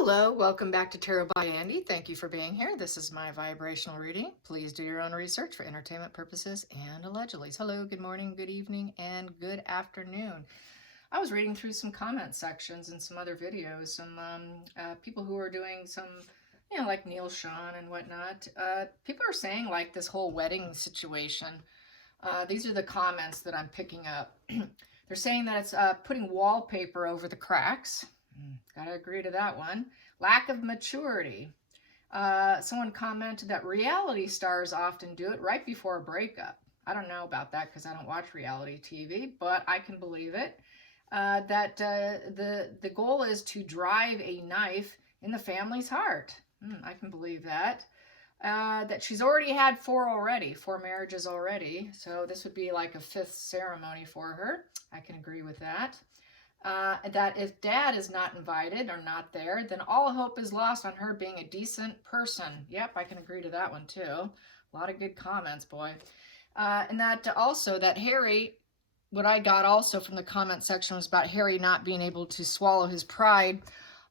Hello, welcome back to Tarot by Andy. Thank you for being here. This is my vibrational reading. Please do your own research for entertainment purposes and allegedly. Hello, good morning, good evening, and good afternoon. I was reading through some comment sections and some other videos, some people who are doing some, like Neil Sean and whatnot. People are saying like this whole wedding situation. These are the comments that I'm picking up. They're saying that it's putting wallpaper over the cracks. Gotta agree to that one. Lack of maturity. Someone commented that reality stars often do it right before a breakup. I don't know about that because I don't watch reality TV, but I can believe it. The goal is to drive a knife in the family's heart. I can believe that. That she's already had four marriages already. So this would be like a fifth ceremony for her. I can agree with that. That if dad is not invited or not there, then all hope is lost on her being a decent person. Yep, I can agree to that one too. A lot of good comments, boy. And that also, that Harry, what I got also from the comment section was about Harry not being able to swallow his pride,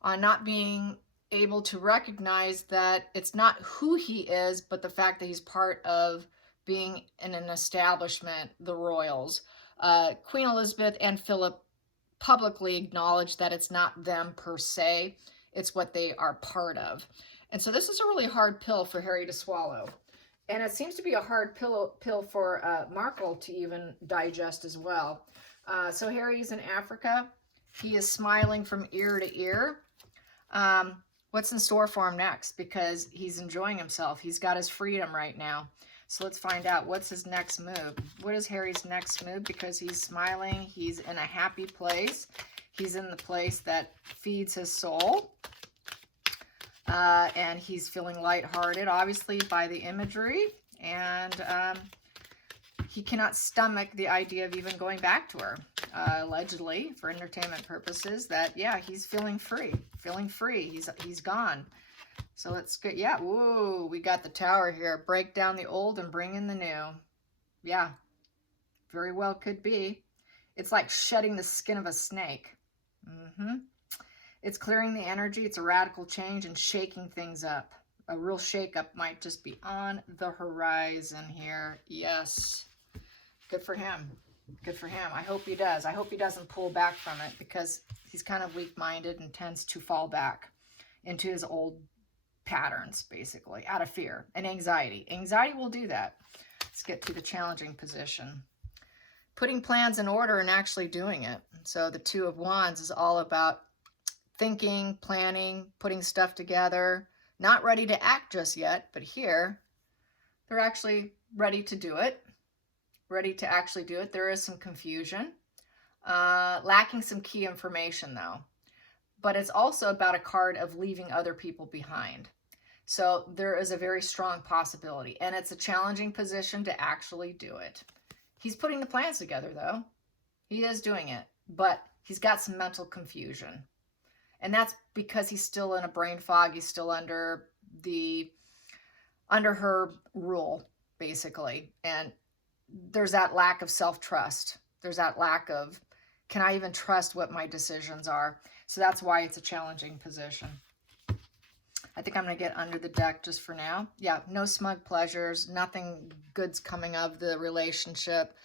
not being able to recognize that it's not who he is, but the fact that he's part of being in an establishment, the royals. Queen Elizabeth and Philip publicly acknowledge that it's not them per se, it's what they are part of. And so this is a really hard pill for Harry to swallow. And it seems to be a hard pill for Markle to even digest as well. So Harry's in Africa. He is smiling from ear to ear. What's in store for him next? Because he's enjoying himself. He's got his freedom right now. So let's find out what's his next move. What is Harry's next move? Because he's smiling, he's in a happy place. He's in the place that feeds his soul. And he's feeling lighthearted, obviously, by the imagery. And he cannot stomach the idea of even going back to her, allegedly, for entertainment purposes, that, yeah, he's feeling free. He's gone. So let's get, yeah, whoa, we got the Tower here. Break down the old and bring in the new. Yeah, very well could be. It's like shedding the skin of a snake. It's clearing the energy. It's a radical change and shaking things up. A real shake-up might just be on the horizon here. Yes, good for him. Good for him. I hope he does. I hope he doesn't pull back from it because he's kind of weak-minded and tends to fall back into his old patterns, basically, out of fear and anxiety. Anxiety will do that. Let's get to the challenging position. Putting plans in order and actually doing it. So the Two of Wands is all about thinking, planning, putting stuff together. Not ready to act just yet, but here they're actually ready to do it. Ready to actually do it. There is some confusion. Lacking some key information though. But it's also about a card of leaving other people behind. So there is a very strong possibility, and it's a challenging position to actually do it. He's putting the plans together though. He is doing it, but he's got some mental confusion. And that's because he's still in a brain fog. He's still under her rule, basically. And there's that lack of self-trust. There's that lack of, can I even trust what my decisions are? So that's why it's a challenging position. I think I'm going to get under the deck just for now. Yeah, no smug pleasures. Nothing good's coming of the relationship.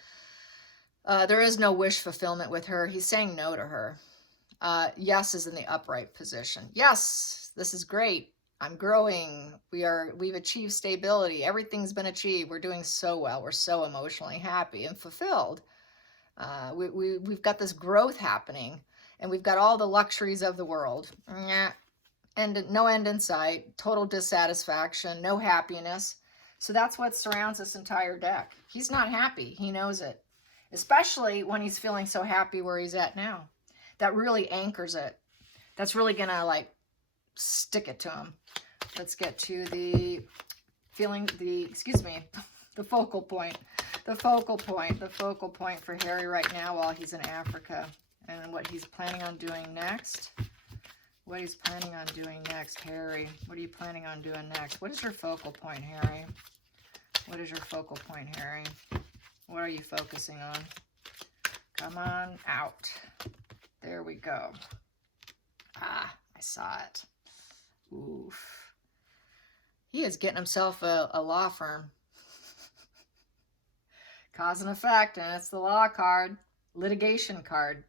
There is no wish fulfillment with her. He's saying no to her. Yes is in the upright position. Yes, this is great. I'm growing. We've achieved stability. Everything's been achieved. We're doing so well. We're so emotionally happy and fulfilled. We've got this growth happening. And we've got all the luxuries of the world. And no end in sight. Total dissatisfaction. No happiness. So that's what surrounds this entire deck. He's not happy. He knows it. Especially when he's feeling so happy where he's at now. That really anchors it. That's really going to like stick it to him. Let's get to the focal point. The focal point for Harry right now while he's in Africa. And what he's planning on doing next. What he's planning on doing next, Harry. What are you planning on doing next? What is your focal point, Harry? What is your focal point, Harry? What are you focusing on? Come on out. There we go. Ah, I saw it. Oof. He is getting himself a law firm. Cause and effect, and it's the law card, litigation card.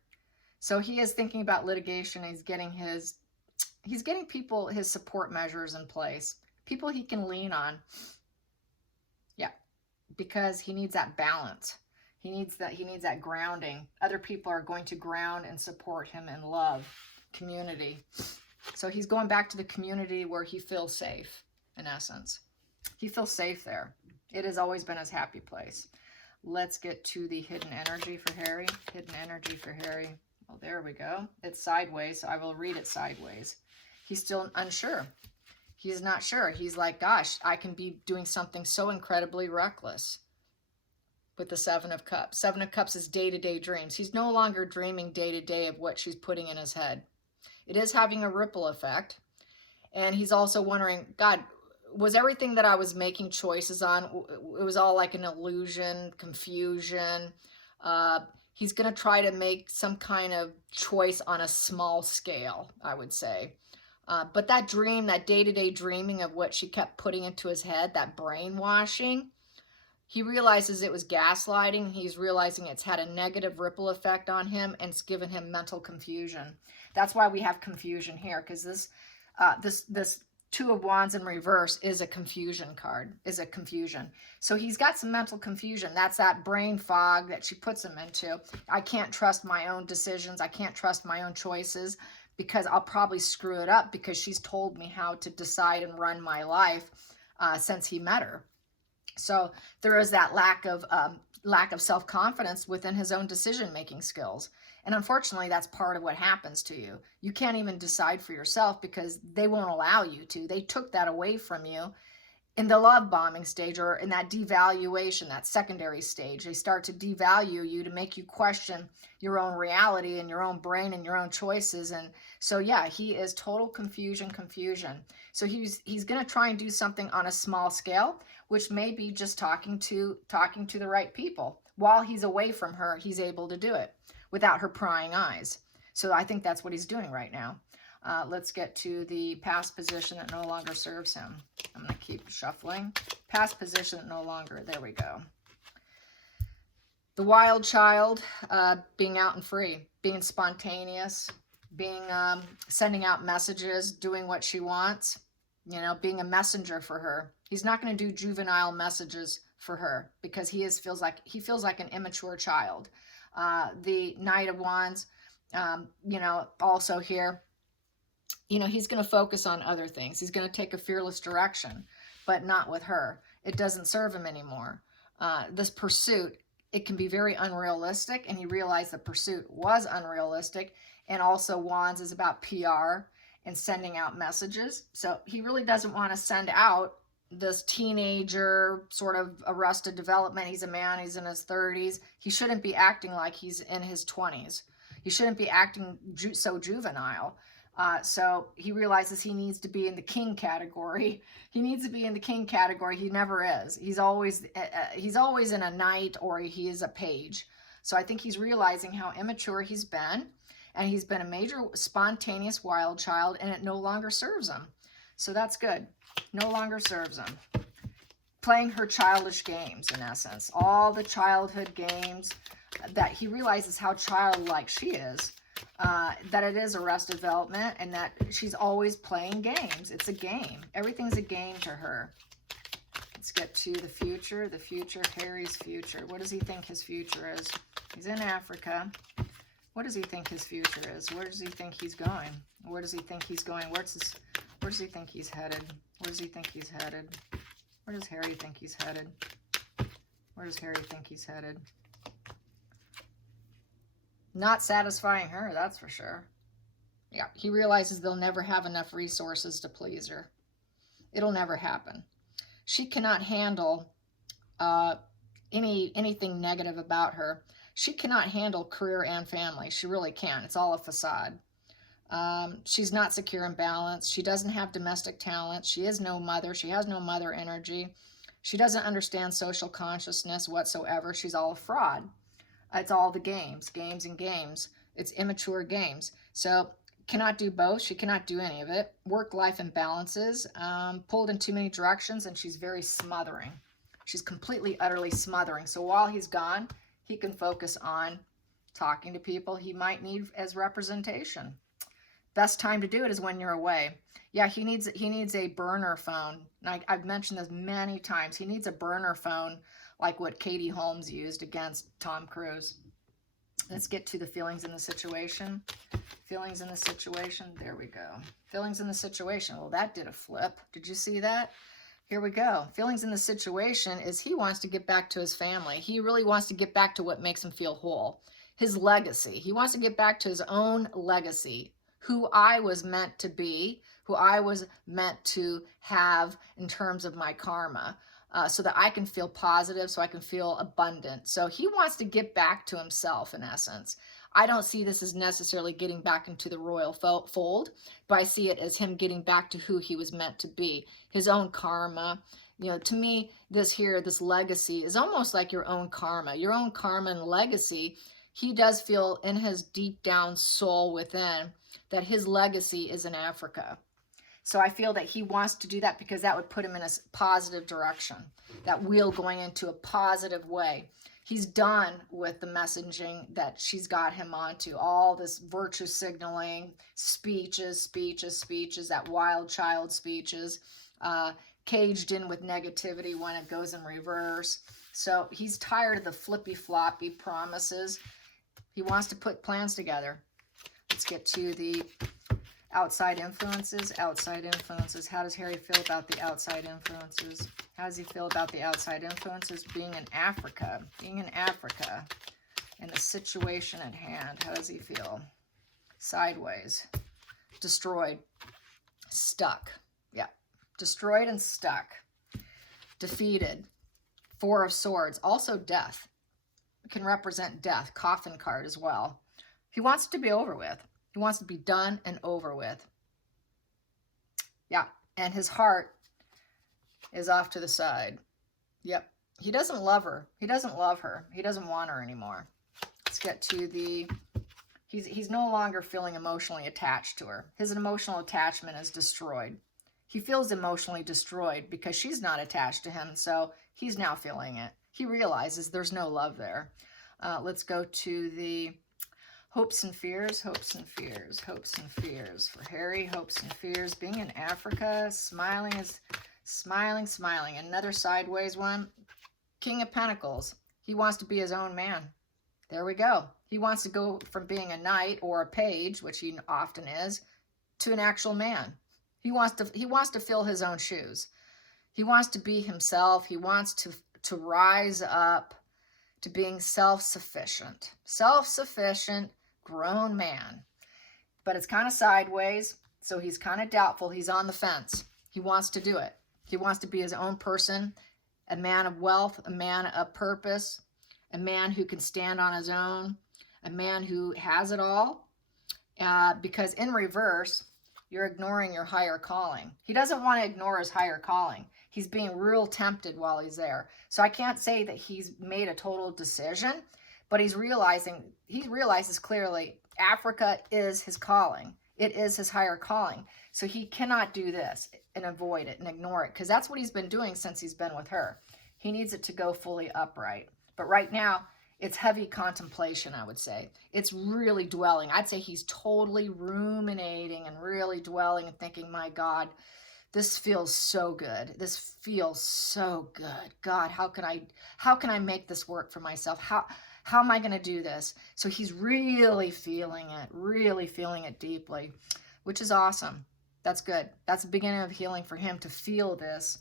So he is thinking about litigation. He's getting people, his support measures in place, people he can lean on. Yeah, because he needs that balance. He needs that grounding. Other people are going to ground and support him in love, community. So he's going back to the community where he feels safe, in essence. He feels safe there. It has always been his happy place. Let's get to the hidden energy for Harry. Hidden energy for Harry. Well, there we go. It's sideways, so I will read it sideways. He's still unsure. He's not sure. He's like, gosh, I can be doing something so incredibly reckless. With the Seven of Cups. Seven of Cups is day-to-day dreams. He's no longer dreaming day-to-day of what she's putting in his head. It is having a ripple effect. And he's also wondering, God, was everything that I was making choices on, it was all like an illusion, confusion. He's going to try to make some kind of choice on a small scale, I would say. But that dream, that day-to-day dreaming of what she kept putting into his head, that brainwashing, he realizes it was gaslighting. He's realizing it's had a negative ripple effect on him, and it's given him mental confusion. That's why we have confusion here, because this Two of Wands in reverse is a confusion card, is a confusion. So he's got some mental confusion. That's that brain fog that she puts him into. I can't trust my own decisions. I can't trust my own choices because I'll probably screw it up because she's told me how to decide and run my life since he met her. So there is that lack of self-confidence within his own decision-making skills. And unfortunately, that's part of what happens to you. You can't even decide for yourself because they won't allow you to. They took that away from you in the love bombing stage, or in that devaluation, that secondary stage. They start to devalue you to make you question your own reality and your own brain and your own choices. And so, yeah, he is total confusion. So he's going to try and do something on a small scale, which may be just talking to the right people. While he's away from her, he's able to do it without her prying eyes. So I think that's what he's doing right now. Let's get to the past position that no longer serves him. I'm going to keep shuffling. Past position that no longer, there we go. The wild child, being out and free, being spontaneous, being sending out messages, doing what she wants, you know, being a messenger for her. He's not going to do juvenile messages for her because he feels like an immature child. The Knight of Wands, you know, also here, you know, he's going to focus on other things. He's going to take a fearless direction, but not with her. It doesn't serve him anymore. This pursuit, it can be very unrealistic, and he realized the pursuit was unrealistic. And also Wands is about PR and sending out messages. So he really doesn't want to send out this teenager sort of arrested development. He's a man, he's in his 30s. He shouldn't be acting like he's in his 20s. He shouldn't be acting so juvenile. So he realizes he needs to be in the king category. He needs to be in the king category. He never is. He's always in a knight, or he is a page. So I think he's realizing how immature he's been, and he's been a major spontaneous wild child, and it no longer serves him. So that's good. No longer serves him. Playing her childish games, in essence. All the childhood games that he realizes how childlike she is. That it is arrested development, and that she's always playing games. It's a game. Everything's a game to her. Let's get to the future. The future, Harry's future. What does he think his future is? He's in Africa. What does he think his future is? Where does he think he's going? Where does he think he's going? Where does he think he's headed? Where does he think he's headed? Where does Harry think he's headed? Where does Harry think he's headed? Not satisfying her, that's for sure. Yeah, he realizes they'll never have enough resources to please her. It'll never happen. She cannot handle anything negative about her. She cannot handle career and family. She really can't. It's all a facade. She's not secure and balanced. She doesn't have domestic talent. She is no mother. She has no mother energy. She doesn't understand social consciousness whatsoever. She's all a fraud. It's all the games and games. It's immature games. So cannot do both. She cannot do any of it. Work-life imbalances, pulled in too many directions, and she's very smothering. She's completely, utterly smothering. So while he's gone, he can focus on talking to people he might need as representation. Best time to do it is when you're away. Yeah, he needs a burner phone. I've mentioned this many times. He needs a burner phone like what Katie Holmes used against Tom Cruise. Let's get to the feelings in the situation. Feelings in the situation. There we go. Feelings in the situation. Well, that did a flip. Did you see that? Here we go. Feelings in the situation is he wants to get back to his family. He really wants to get back to what makes him feel whole. His legacy. He wants to get back to his own legacy. Who I was meant to be, who I was meant to have in terms of my karma, so that I can feel positive, so I can feel abundant. So he wants to get back to himself, in essence. I don't see this as necessarily getting back into the royal fold, but I see it as him getting back to who he was meant to be, his own karma. You know, to me, this legacy is almost like your own karma and legacy. He does feel in his deep down soul within that his legacy is in Africa. So I feel that he wants to do that because that would put him in a positive direction, that wheel going into a positive way. He's done with the messaging that she's got him onto, all this virtue signaling, speeches, that wild child speeches, caged in with negativity when it goes in reverse. So he's tired of the flippy floppy promises. He wants to put plans together. Let's get to the outside influences. Outside influences. How does Harry feel about the outside influences? How does he feel about the outside influences being in Africa? Being in Africa and the situation at hand. How does he feel? Sideways. Destroyed. Stuck. Yeah. Destroyed and stuck. Defeated. Four of Swords. Also death. It can represent death. Coffin card as well. He wants it to be over with. He wants to be done and over with. Yeah. And his heart is off to the side. Yep. He doesn't love her. He doesn't love her. He doesn't want her anymore. Let's get to the... He's no longer feeling emotionally attached to her. His emotional attachment is destroyed. He feels emotionally destroyed because she's not attached to him, so he's now feeling it. He realizes there's no love there. Let's go to the hopes and fears, hopes and fears, hopes and fears. For Harry, hopes and fears. Being in Africa, smiling. Another sideways one. King of Pentacles. He wants to be his own man. There we go. He wants to go from being a knight or a page, which he often is, to an actual man. He wants to fill his own shoes. He wants to be himself. He wants to rise up to being self-sufficient. Self-sufficient, grown man. But it's kind of sideways, so he's kind of doubtful. He's on the fence. He wants to do it. He wants to be his own person, a man of wealth, a man of purpose, a man who can stand on his own, a man who has it all. Because in reverse, you're ignoring your higher calling. He doesn't want to ignore his higher calling. He's being real tempted while he's there. So I can't say that he's made a total decision, but he realizes clearly Africa is his calling. It is his higher calling. So he cannot do this and avoid it and ignore it, because that's what he's been doing since he's been with her. He needs it to go fully upright. But right now, it's heavy contemplation, I would say. It's really dwelling. I'd say he's totally ruminating and really dwelling and thinking, my God, this feels so good. This feels so good. God, how can I make this work for myself? How am I going to do this? So he's really feeling it deeply, which is awesome. That's good. That's the beginning of healing for him. To feel this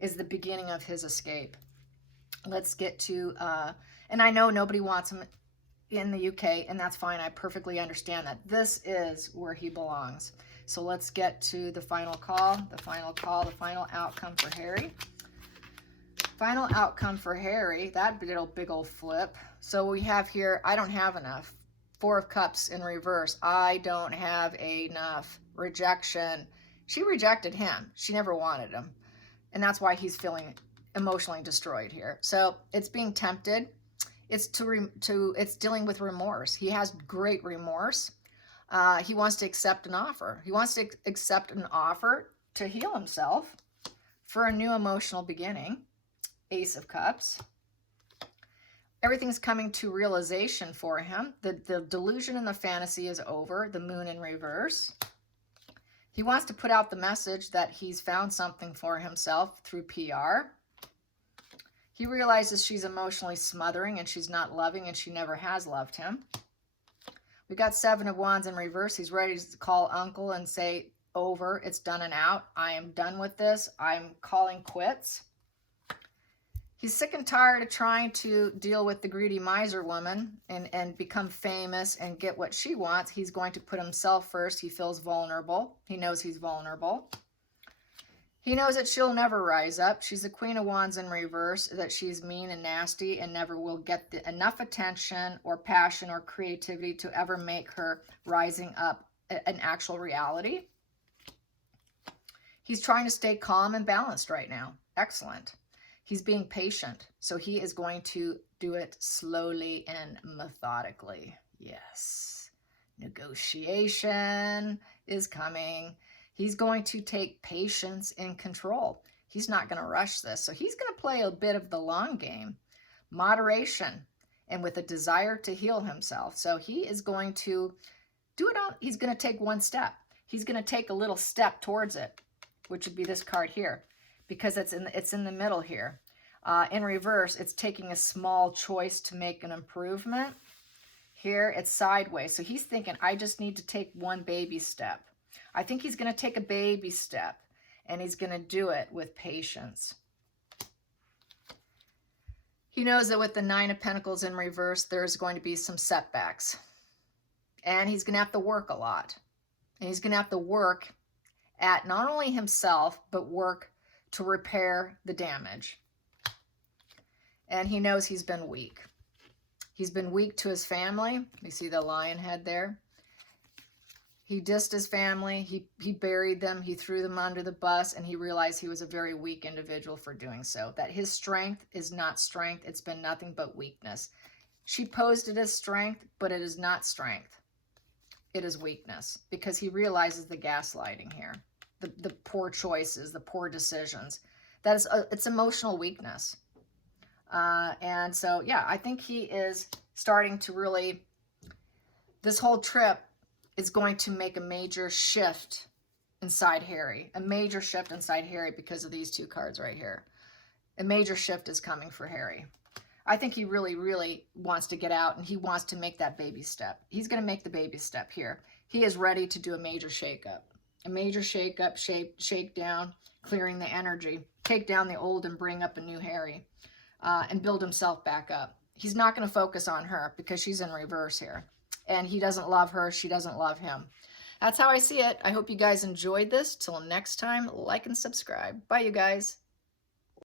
is the beginning of his escape. Let's get to, and I know nobody wants him in the UK, and that's fine. I perfectly understand that. This is where he belongs. So let's get to the final call, the final outcome for Harry. Final outcome for Harry, that big old flip. So we have here, I don't have enough. Four of Cups in reverse. I don't have enough. Rejection. She rejected him. She never wanted him. And that's why he's feeling emotionally destroyed here. So it's being tempted. It's it's dealing with remorse. He has great remorse. He wants to accept an offer. He wants to accept an offer to heal himself for a new emotional beginning. Ace of Cups. Everything's coming to realization for him. The delusion and the fantasy is over. The Moon in reverse. He wants to put out the message that he's found something for himself through PR. He realizes she's emotionally smothering and she's not loving and she never has loved him. We got Seven of Wands in reverse. He's ready to call uncle and say, over, it's done and out. I am done with this. I'm calling quits. He's sick and tired of trying to deal with the greedy miser woman and become famous and get what she wants. He's going to put himself first. He feels vulnerable. He knows he's vulnerable. He knows that she'll never rise up. She's the Queen of Wands in reverse, that she's mean and nasty and never will get enough attention or passion or creativity to ever make her rising up an actual reality. He's trying to stay calm and balanced right now. Excellent. He's being patient, so he is going to do it slowly and methodically. Yes. Negotiation is coming. He's going to take patience and control. He's not going to rush this. So he's going to play a bit of the long game. Moderation and with a desire to heal himself. So he is going to do it on, he's going to take one step. He's going to take a little step towards it, which would be this card here, because it's in the middle here. In reverse, it's taking a small choice to make an improvement. Here, it's sideways. So he's thinking, I just need to take one baby step. I think he's going to take a baby step, and he's going to do it with patience. He knows that with the Nine of Pentacles in reverse, there's going to be some setbacks. And he's going to have to work a lot. And he's going to have to work at not only himself, but work to repair the damage. And he knows he's been weak. He's been weak to his family. You see the lion head there? He dissed his family. He buried them. He threw them under the bus, and he realized he was a very weak individual for doing so. That his strength is not strength. It's been nothing but weakness. She posed it as strength, but it is not strength. It is weakness, because he realizes the gaslighting here, the poor choices, the poor decisions. That is, it's emotional weakness. And so, yeah, I think he is starting to really, this whole trip is going to make a major shift inside Harry. A major shift inside Harry because of these two cards right here. A major shift is coming for Harry. I think he really, really wants to get out, and he wants to make that baby step. He's going to make the baby step here. He is ready to do a major shakeup. A major shakeup, shake down, clearing the energy. Take down the old and bring up a new Harry. And build himself back up. He's not going to focus on her because she's in reverse here. And he doesn't love her. She doesn't love him. That's how I see it. I hope you guys enjoyed this. Till next time, like and subscribe. Bye, you guys.